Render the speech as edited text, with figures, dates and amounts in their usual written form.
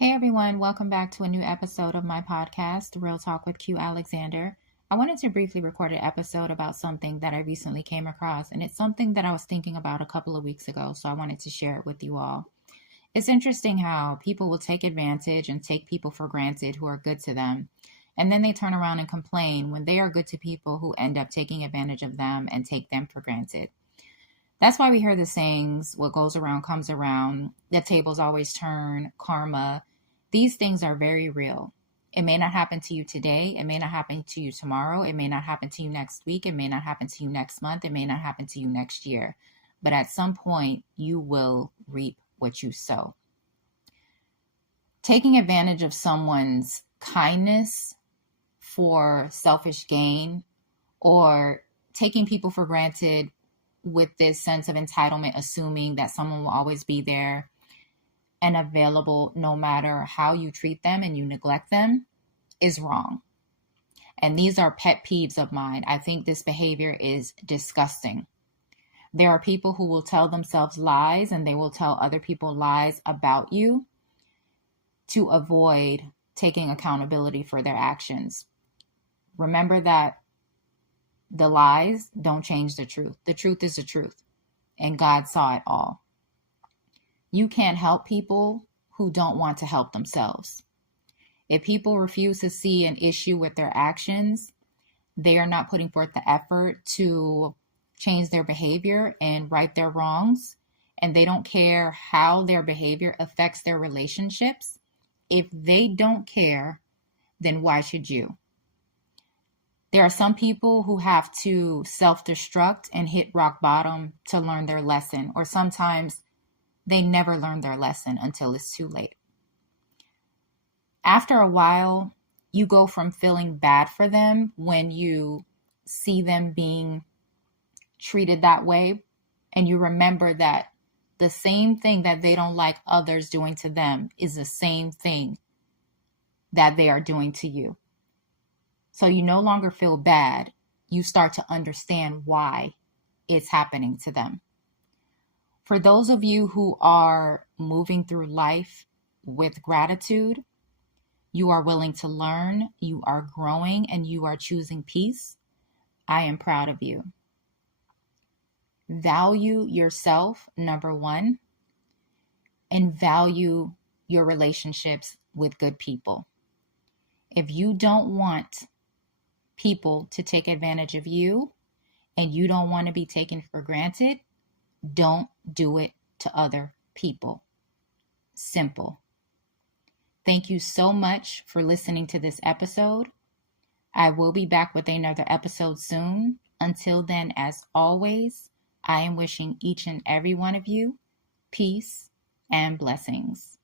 Hey everyone, welcome back to a new episode of my podcast, Real Talk with Q Alexander. I wanted to briefly record an episode about something that I recently came across, and it's something that I was thinking about a couple of weeks ago, so I wanted to share it with you all. It's interesting how people will take advantage and take people for granted who are good to them, and then they turn around and complain when they are good to people who end up taking advantage of them and take them for granted. That's why we hear the sayings, what goes around comes around, the tables always turn, karma. These things are very real. It may not happen to you today. It may not happen to you tomorrow. It may not happen to you next week. It may not happen to you next month. It may not happen to you next year. But at some point, you will reap what you sow. Taking advantage of someone's kindness for selfish gain or taking people for granted with this sense of entitlement, assuming that someone will always be there and available no matter how you treat them and you neglect them, is wrong. And these are pet peeves of mine. I think this behavior is disgusting. There are people who will tell themselves lies and they will tell other people lies about you to avoid taking accountability for their actions. Remember that the lies don't change the truth. The truth is the truth, and God saw it all. You can't help people who don't want to help themselves. If people refuse to see an issue with their actions, they are not putting forth the effort to change their behavior and right their wrongs, and they don't care how their behavior affects their relationships. If they don't care, then why should you? There are some people who have to self-destruct and hit rock bottom to learn their lesson, or sometimes they never learn their lesson until it's too late. After a while, you go from feeling bad for them when you see them being treated that way, and you remember that the same thing that they don't like others doing to them is the same thing that they are doing to you. So you no longer feel bad. You start to understand why it's happening to them. For those of you who are moving through life with gratitude, you are willing to learn, you are growing, and you are choosing peace, I am proud of you. Value yourself, number one, and value your relationships with good people. If you don't want people to take advantage of you and you don't want to be taken for granted, don't do it to other people. Simple. Thank you so much for listening to this episode. I will be back with another episode soon. Until then, as always, I am wishing each and every one of you peace and blessings.